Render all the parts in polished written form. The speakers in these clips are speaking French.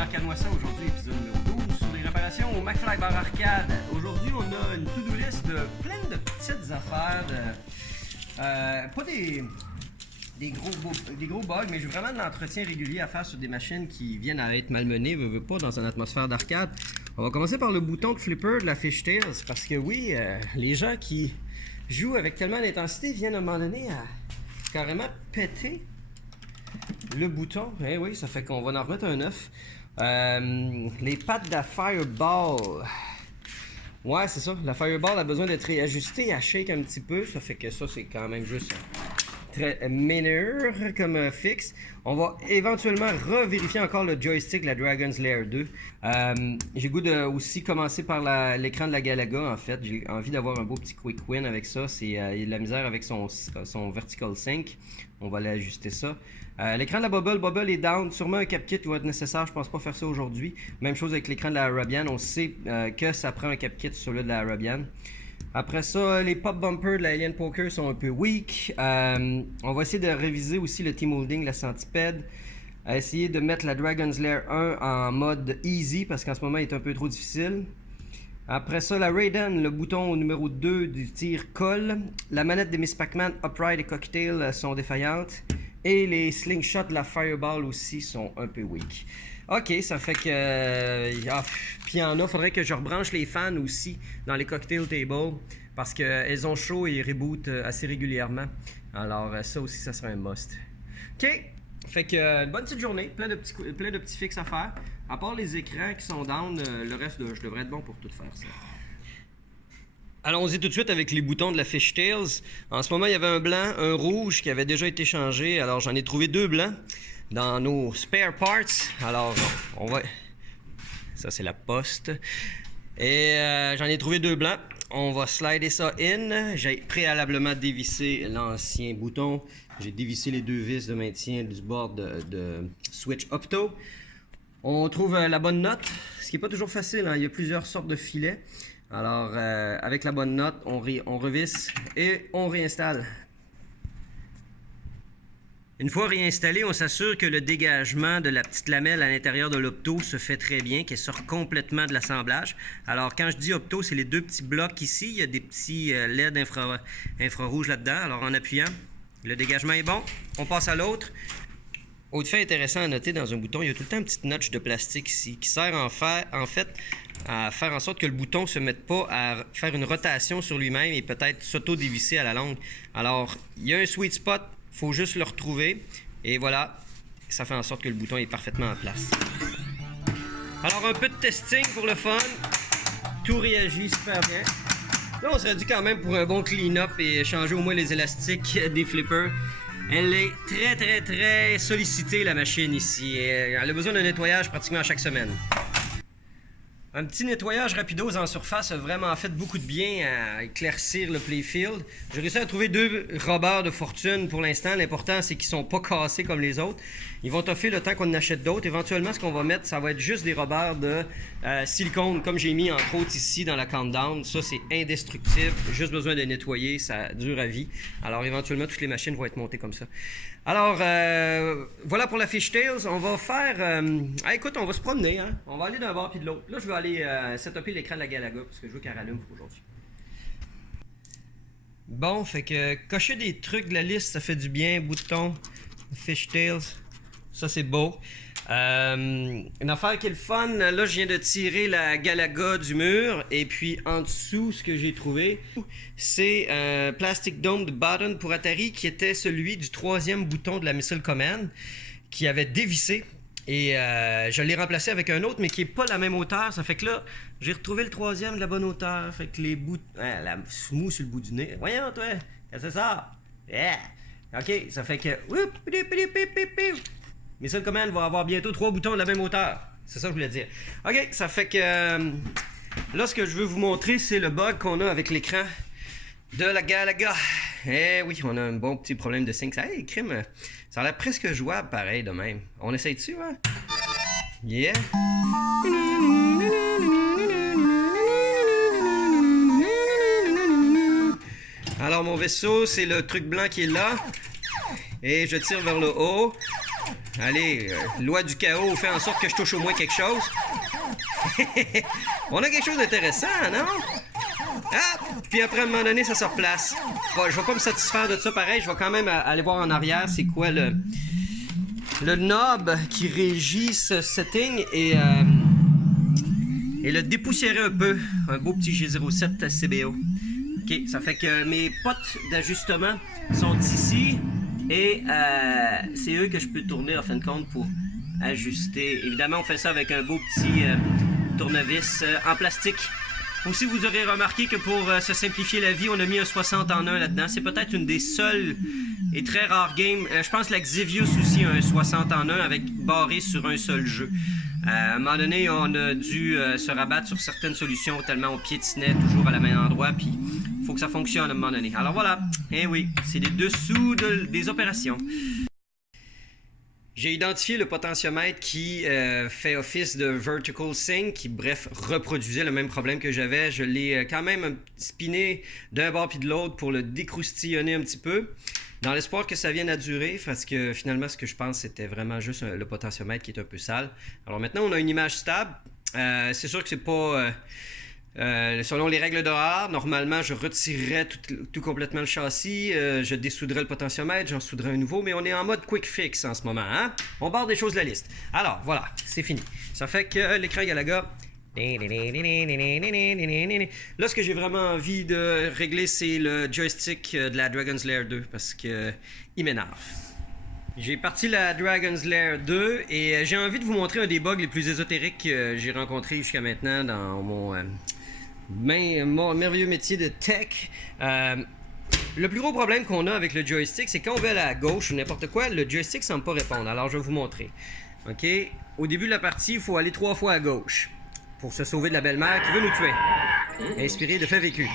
Arcade-moi ça, aujourd'hui épisode numéro 12 sur les réparations au McFly Bar Arcade. Aujourd'hui on a une to-do list de plein de petites affaires, pas des gros bugs, mais j'ai vraiment de l'entretien régulier à faire sur des machines qui viennent à être malmenées, veux pas, dans une atmosphère d'arcade. On va commencer par le bouton de flipper de la Fishtails, parce que oui, les gens qui jouent avec tellement d'intensité viennent à un moment donné à carrément péter le bouton. Eh oui, ça fait qu'on va en remettre un neuf. Les pattes de la Fireball. Ouais, c'est ça. La Fireball a besoin d'être réajustée, elle shake un petit peu. Ça fait que ça, c'est quand même juste très mineur comme fixe. On va éventuellement revérifier encore le joystick de la Dragon's Lair 2. J'ai goût de aussi commencer par l'écran de la Galaga, en fait. J'ai envie d'avoir un beau petit quick win avec ça. Il y a de la misère avec son vertical sync. On va l'ajuster ça. L'écran de la Bubble est down. Sûrement un cap kit va être nécessaire. Je pense pas faire ça aujourd'hui. Même chose avec l'écran de la Arabian. On sait que ça prend un cap kit sur celui de la Arabian. Après ça, les pop bumpers de la Alien Poker sont un peu weak. On va essayer de réviser aussi le T-Molding, la Centipede. Essayer de mettre la Dragon's Lair 1 en mode easy parce qu'en ce moment il est un peu trop difficile. Après ça, la Raiden, le bouton numéro 2 du tir colle. La manette de Miss Pac-Man, Upright et Cocktail sont défaillantes. Et les slingshots de la Fireball aussi sont un peu weak. Ok, ça fait que... puis il y en a, faudrait que je rebranche les fans aussi dans les cocktail tables parce qu'elles ont chaud et reboot assez régulièrement. Alors ça aussi, ça serait un must. Ok, fait que bonne petite journée, plein de petits fixes à faire. À part les écrans qui sont down, le reste, je devrais être bon pour tout faire ça. Allons-y tout de suite avec les boutons de la Fishtails. En ce moment, il y avait un blanc, un rouge qui avait déjà été changé. Alors j'en ai trouvé deux blancs dans nos spare parts. Alors, on va... Ça, c'est la poste. Et j'en ai trouvé deux blancs. On va slider ça in. J'ai préalablement dévissé l'ancien bouton. J'ai dévissé les deux vis de maintien du board de switch opto. On trouve la bonne note, ce qui n'est pas toujours facile, hein. Il y a plusieurs sortes de filets. Alors, avec la bonne note, on revisse et on réinstalle. Une fois réinstallé, on s'assure que le dégagement de la petite lamelle à l'intérieur de l'opto se fait très bien, qu'elle sort complètement de l'assemblage. Alors, quand je dis opto, c'est les deux petits blocs ici. Il y a des petits LED infrarouges là-dedans. Alors, en appuyant, le dégagement est bon. On passe à l'autre. Autre fait intéressant à noter dans un bouton, il y a tout le temps une petite notch de plastique ici qui sert en fait à faire en sorte que le bouton ne se mette pas à faire une rotation sur lui-même et peut-être s'auto-dévisser à la longue. Alors, il y a un sweet spot. Il faut juste le retrouver et voilà, ça fait en sorte que le bouton est parfaitement en place. Alors un peu de testing pour le fun, tout réagit super bien. Là on serait dû quand même pour un bon clean-up et changer au moins les élastiques des flippers. Elle est très sollicitée la machine ici, elle a besoin d'un nettoyage pratiquement à chaque semaine. Un petit nettoyage rapidos en surface a vraiment fait beaucoup de bien à éclaircir le playfield. J'ai réussi à trouver deux robbers de fortune pour l'instant. L'important, c'est qu'ils ne sont pas cassés comme les autres. Ils vont toffer le temps qu'on en achète d'autres. Éventuellement, ce qu'on va mettre, ça va être juste des robbers de silicone, comme j'ai mis entre autres ici dans la countdown. Ça, c'est indestructible. Juste besoin de nettoyer, ça dure à vie. Alors, éventuellement, toutes les machines vont être montées comme ça. Alors, voilà pour la Fishtails. On va faire... écoute, on va se promener, hein? On va aller d'un bord puis de l'autre. Là, je vais aller setuper l'écran de la Galaga parce que je veux qu'elle rallume pour aujourd'hui. Bon, fait que cocher des trucs de la liste, ça fait du bien. Bouton, Fishtails, ça c'est beau. Une affaire qui est le fun, là je viens de tirer la Galaga du mur et puis en dessous ce que j'ai trouvé c'est un Plastic Dome de button pour Atari qui était celui du troisième bouton de la Missile Command qui avait dévissé et je l'ai remplacé avec un autre mais qui n'est pas la même hauteur, ça fait que là j'ai retrouvé le troisième de la bonne hauteur, fait que les bouts, la mousse sur le bout du nez, voyons toi, qu'est-ce que c'est ça? Yeah. Ok, ça fait que Missile Command va avoir bientôt 3 boutons de la même hauteur. C'est ça que je voulais dire. Ok, ça fait que... là, ce que je veux vous montrer, c'est le bug qu'on a avec l'écran de la Galaga. Eh oui, on a un bon petit problème de sync. Hey, crime, ça a l'air presque jouable pareil de même. On essaye dessus, hein? Yeah! Alors, mon vaisseau, c'est le truc blanc qui est là. Et je tire vers le haut. Allez, loi du chaos fait en sorte que je touche au moins quelque chose. On a quelque chose d'intéressant, non? Ah! Puis après, à un moment donné, ça se replace. Bon, je vais pas me satisfaire de ça pareil. Je vais quand même aller voir en arrière c'est quoi le knob qui régit ce setting et le dépoussiérer un peu. Un beau petit G07 CBO. OK, ça fait que mes potes d'ajustement sont ici et c'est eux que je peux tourner en fin de compte pour ajuster. Évidemment, on fait ça avec un beau petit tournevis en plastique. Aussi, vous aurez remarqué que pour se simplifier la vie, on a mis un 60 en 1 là-dedans. C'est peut-être une des seules et très rares games. Je pense que la Xevious aussi a un 60 en 1 avec barré sur un seul jeu. À un moment donné, on a dû se rabattre sur certaines solutions tellement on piétinait toujours à la même endroit. Puis, il faut que ça fonctionne à un moment donné. Alors voilà. Eh oui, c'est les dessous des opérations. J'ai identifié le potentiomètre qui fait office de vertical sync, qui bref reproduisait le même problème que j'avais. Je l'ai quand même spiné d'un bord puis de l'autre pour le décroustillonner un petit peu, dans l'espoir que ça vienne à durer, parce que finalement ce que je pense c'était vraiment juste le potentiomètre qui est un peu sale. Alors maintenant on a une image stable. C'est sûr que c'est pas... selon les règles de art, normalement je retirerais tout complètement le châssis, je dessoudrais le potentiomètre, j'en soudrais un nouveau, mais on est en mode quick fix en ce moment, hein? On barre des choses de la liste. Alors voilà, c'est fini. Ça fait que l'écran Galaga... Là, ce que j'ai vraiment envie de régler, c'est le joystick de la Dragon's Lair 2, parce que il m'énerve. J'ai parti la Dragon's Lair 2 et j'ai envie de vous montrer un des bugs les plus ésotériques que j'ai rencontrés jusqu'à maintenant dans mon merveilleux métier de tech. Le plus gros problème qu'on a avec le joystick, c'est quand on va aller à gauche ou n'importe quoi, le joystick ne semble pas répondre. Alors, je vais vous montrer. OK? Au début de la partie, il faut aller 3 fois à gauche pour se sauver de la belle-mère qui veut nous tuer. Inspiré de faits vécus.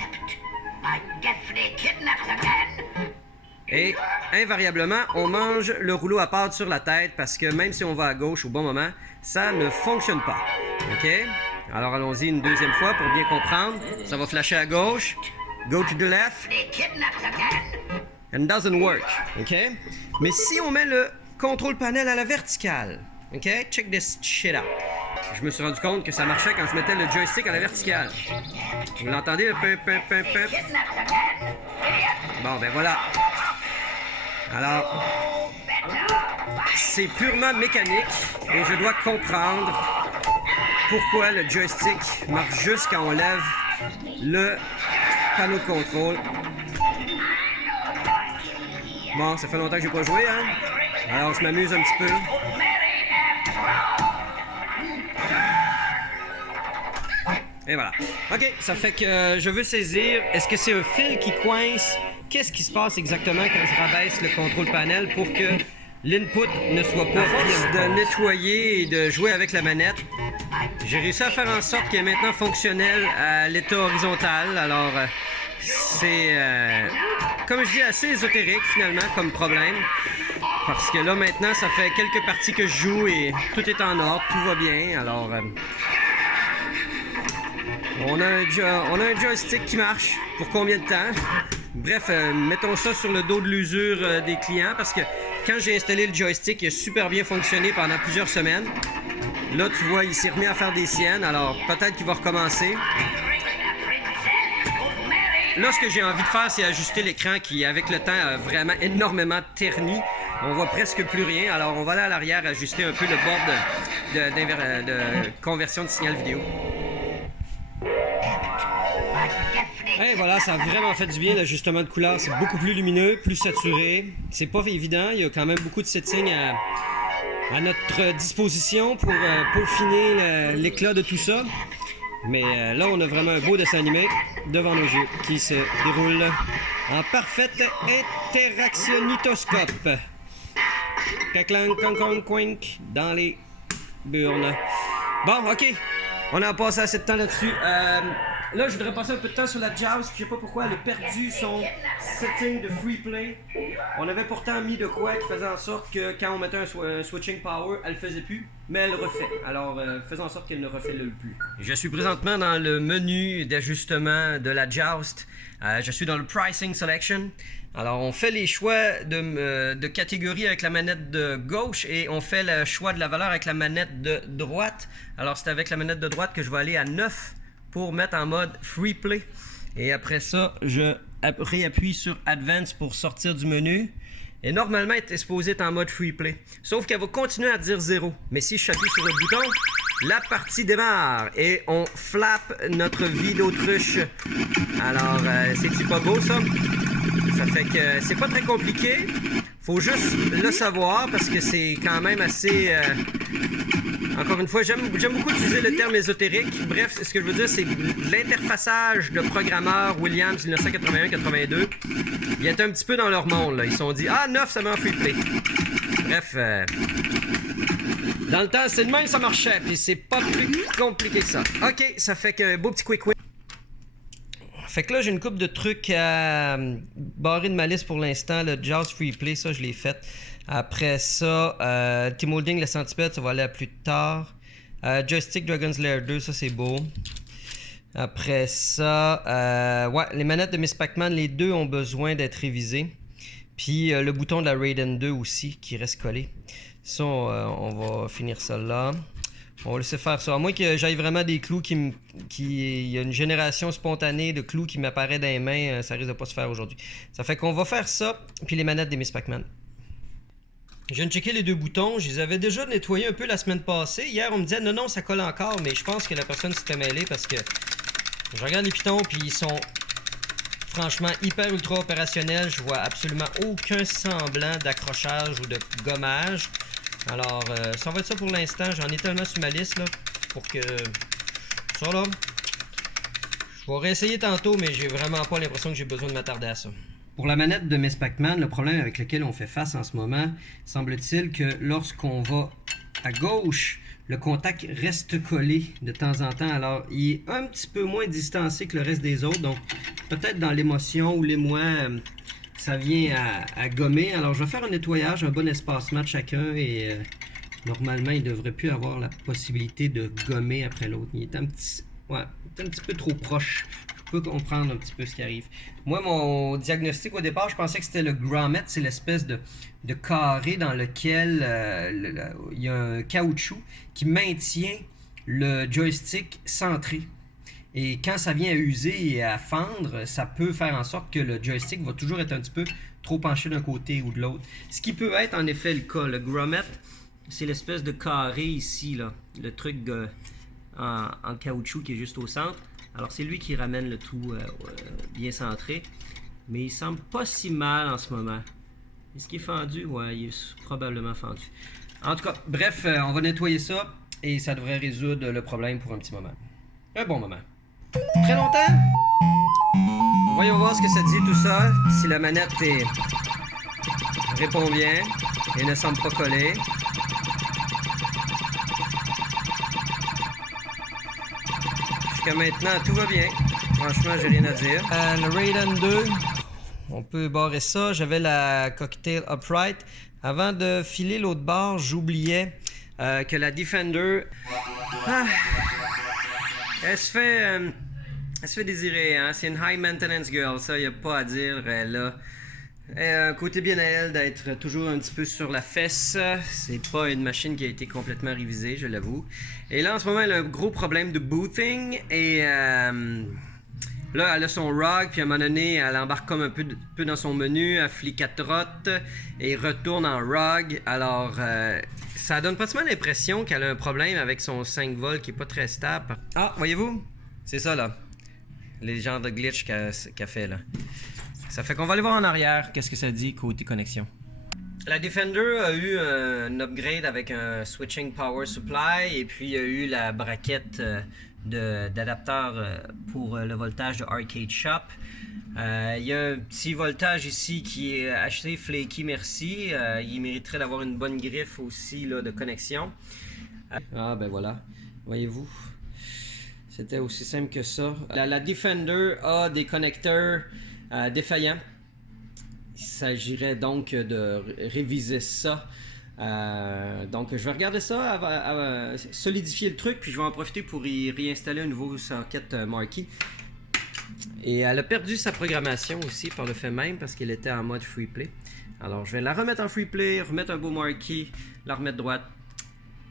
Et invariablement, on mange le rouleau à pâte sur la tête parce que même si on va à gauche au bon moment, ça ne fonctionne pas. OK? Alors allons-y une deuxième fois pour bien comprendre. Ça va flasher à gauche. Go to the left. And doesn't work. OK? Mais si on met le contrôle panel à la verticale, OK? Check this shit out. Je me suis rendu compte que ça marchait quand je mettais le joystick à la verticale. Vous l'entendez? Bon, ben voilà. Alors, c'est purement mécanique et je dois comprendre pourquoi le joystick marche juste quand on lève le panneau de contrôle. Bon, ça fait longtemps que j'ai pas joué, hein? Alors, je m'amuse un petit peu. Et voilà. OK, ça fait que je veux saisir. Est-ce que c'est un fil qui coince? Qu'est-ce qui se passe exactement quand je rabaisse le contrôle panel pour que l'input ne soit pas... À force de nettoyer et de jouer avec la manette, j'ai réussi à faire en sorte qu'elle est maintenant fonctionnelle à l'état horizontal. Alors, c'est, comme je dis, assez ésotérique finalement comme problème. Parce que là, maintenant, ça fait quelques parties que je joue et tout est en ordre, tout va bien. Alors... On a un joystick qui marche. Pour combien de temps? Bref, mettons ça sur le dos de l'usure des clients parce que quand j'ai installé le joystick, il a super bien fonctionné pendant plusieurs semaines. Là, tu vois, il s'est remis à faire des siennes, alors peut-être qu'il va recommencer. Là, ce que j'ai envie de faire, c'est ajuster l'écran qui, avec le temps, a vraiment énormément terni. On voit presque plus rien, alors on va aller à l'arrière ajuster un peu le bord de conversion de signal vidéo. Et voilà, ça a vraiment fait du bien, l'ajustement de couleur, c'est beaucoup plus lumineux, plus saturé. C'est pas évident, il y a quand même beaucoup de settings à notre disposition pour peaufiner l'éclat de tout ça. Mais là, on a vraiment un beau dessin animé devant nos yeux qui se déroule en parfaite interactionnitoscope. Caclang, concon, quink, dans les burnes. Bon, OK, on a passé assez de temps là-dessus. là, je voudrais passer un peu de temps sur la Joust. Je sais pas pourquoi elle a perdu son setting de free play. On avait pourtant mis de quoi qui faisait en sorte que quand on mettait un switching power, elle le faisait plus, mais elle le refait. Alors, faisant en sorte qu'elle ne refait le plus. Je suis présentement dans le menu d'ajustement de la Joust. Je suis dans le pricing selection. Alors, on fait les choix de catégorie avec la manette de gauche et on fait le choix de la valeur avec la manette de droite. Alors, c'est avec la manette de droite que je vais aller à 9 pour mettre en mode free play. Et après ça, je réappuie sur Advance pour sortir du menu. Et normalement, elle est supposée être en mode free play. Sauf qu'elle va continuer à dire 0. Mais si je appuie sur le bouton, la partie démarre et on flappe notre vie d'autruche. Alors, c'est pas beau ça? Ça fait que c'est pas très compliqué. Faut juste le savoir parce que c'est quand même assez... Encore une fois, j'aime beaucoup utiliser le terme ésotérique. Bref, ce que je veux dire, c'est l'interfaçage de programmeurs Williams 1981-82. Ils étaient un petit peu dans leur monde. Là. Ils se sont dit « Ah, 9, ça met en free play. » Bref, dans le temps, c'est de même ça marchait. Puis c'est pas plus compliqué que ça. OK, ça fait qu'un beau petit quick win. Fait que là, j'ai une couple de trucs à barrer de ma liste pour l'instant. Le Joust Free Play, ça, je l'ai fait. Après ça, T-Molding, le centipède, ça va aller à plus tard. Joystick Dragon's Lair 2, ça, c'est beau. Après ça, ouais, les manettes de Miss Pac-Man, les deux ont besoin d'être révisées. Puis le bouton de la Raiden 2 aussi, qui reste collé. Ça, on va finir ça là. On va laisser faire ça. À moins que j'aille vraiment des clous il y a une génération spontanée de clous qui m'apparaît dans les mains, ça risque de pas se faire aujourd'hui. Ça fait qu'on va faire ça, puis les manettes des Miss Pac-Man. Je viens de checker les deux boutons. Je les avais déjà nettoyés un peu la semaine passée. Hier, on me disait non, ça colle encore, mais je pense que la personne s'était mêlée parce que je regarde les pitons, puis ils sont franchement hyper ultra opérationnels. Je vois absolument aucun semblant d'accrochage ou de gommage. Alors, ça va être ça pour l'instant. J'en ai tellement sur ma liste là, pour que ça là, je vais réessayer tantôt, mais j'ai vraiment pas l'impression que j'ai besoin de m'attarder à ça. Pour la manette de Miss Pac-Man, le problème avec lequel on fait face en ce moment, semble-t-il que lorsqu'on va à gauche, le contact reste collé de temps en temps. Alors, il est un petit peu moins distancé que le reste des autres. Donc, peut-être dans l'émotion ou l'émoi, ça vient à gommer. Alors, je vais faire un nettoyage, un bon espacement de chacun et normalement, il ne devrait plus avoir la possibilité de gommer après l'autre. Il est un petit peu trop proche. Je peux comprendre un petit peu ce qui arrive. Moi, mon diagnostic au départ, je pensais que c'était le grommet. C'est l'espèce de carré dans lequel il y a un caoutchouc qui maintient le joystick centré. Et quand ça vient à user et à fendre, ça peut faire en sorte que le joystick va toujours être un petit peu trop penché d'un côté ou de l'autre. Ce qui peut être en effet le cas. Le grommet, c'est l'espèce de carré ici, là, le truc en caoutchouc qui est juste au centre. Alors c'est lui qui ramène le tout bien centré. Mais il semble pas si mal en ce moment. Est-ce qu'il est fendu? Ouais, il est probablement fendu. En tout cas, bref, on va nettoyer ça et ça devrait résoudre le problème pour un petit moment. Un bon moment. Très longtemps? Voyons voir ce que ça dit tout ça. Si la manette répond bien et ne semble pas coller. Jusqu'à maintenant, tout va bien. Franchement, j'ai rien à dire. Le Raiden 2, on peut barrer ça. J'avais la Cocktail Upright. Avant de filer l'autre barre, j'oubliais que la Defender... Elle se fait désirer, hein? C'est une high maintenance girl, ça, y a pas à dire. Elle a un côté bien à elle d'être toujours un petit peu sur la fesse. C'est pas une machine qui a été complètement révisée, je l'avoue. Et là, en ce moment, elle a un gros problème de booting. Et là, elle a son ROG, puis à un moment donné, elle embarque comme un peu dans son menu, elle flicatrotte et retourne en ROG. Alors, ça donne pratiquement l'impression qu'elle a un problème avec son 5 volts qui est pas très stable. Ah, voyez-vous? C'est ça, là. Les genres de glitch qu'elle fait, là. Ça fait qu'on va aller voir en arrière qu'est-ce que ça dit côté connexion. La Defender a eu un upgrade avec un switching power supply et puis il y a eu la braquette d'adapteur pour le voltage de Arcade Shop. Il y a un petit voltage ici qui est assez flaky, merci. Il mériterait d'avoir une bonne griffe aussi là, de connexion. Ah ben voilà, voyez-vous. C'était aussi simple que ça. La Defender a des connecteurs défaillants. Il s'agirait donc de réviser ça. Donc je vais regarder ça, solidifier le truc, puis je vais en profiter pour y réinstaller un nouveau socket marquee. Et elle a perdu sa programmation aussi par le fait même parce qu'elle était en mode free play. Alors je vais la remettre en free play, remettre un beau marquee, la remettre droite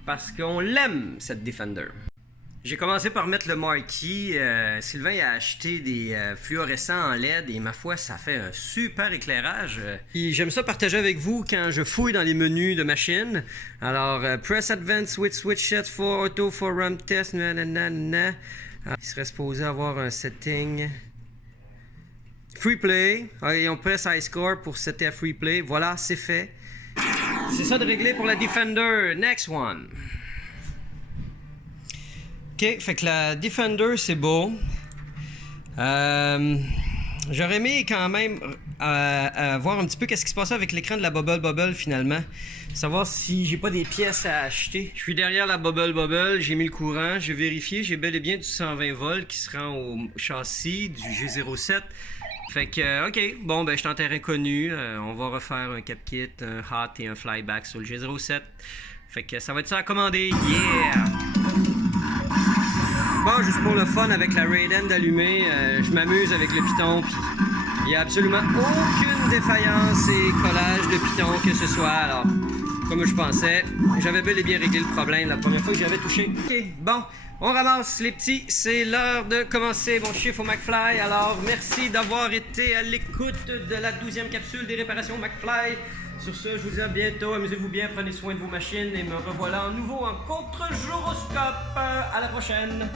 parce qu'on l'aime cette Defender. J'ai commencé par mettre le marquee. Sylvain a acheté des fluorescents en LED et ma foi, ça fait un super éclairage. J'aime ça partager avec vous quand je fouille dans les menus de machine. Alors, Press Advanced with Switch Set for Auto for RAM Test. Nanana. Il serait supposé avoir un setting Free Play. Et on presse High Score pour setter à Free Play. Voilà, c'est fait. C'est ça de régler pour la Defender. Next one. Ok, fait que la Defender, c'est beau. J'aurais aimé quand même voir un petit peu qu'est-ce qui se passait avec l'écran de la Bubble finalement. Savoir si j'ai pas des pièces à acheter. Je suis derrière la Bubble, j'ai mis le courant, j'ai vérifié, j'ai bel et bien du 120 volts qui se rend au châssis du G07. Fait que, ok, bon, ben je suis en terrain connu. On va refaire un cap kit, un hot et un flyback sur le G07. Fait que ça va être ça à commander. Yeah! Bon, juste pour le fun, avec la Raiden d'allumer, je m'amuse avec le piton, puis il n'y a absolument aucune défaillance et collage de piton que ce soit. Alors, comme je pensais, j'avais bel et bien réglé le problème la première fois que j'avais touché. Ok, bon, on ramasse les petits, c'est l'heure de commencer mon chiffre au McFly. Alors, merci d'avoir été à l'écoute de la 12e capsule des réparations McFly. Sur ce, je vous dis à bientôt, amusez-vous bien, prenez soin de vos machines et me revoilà en nouveau en contre-gyroscope. À la prochaine!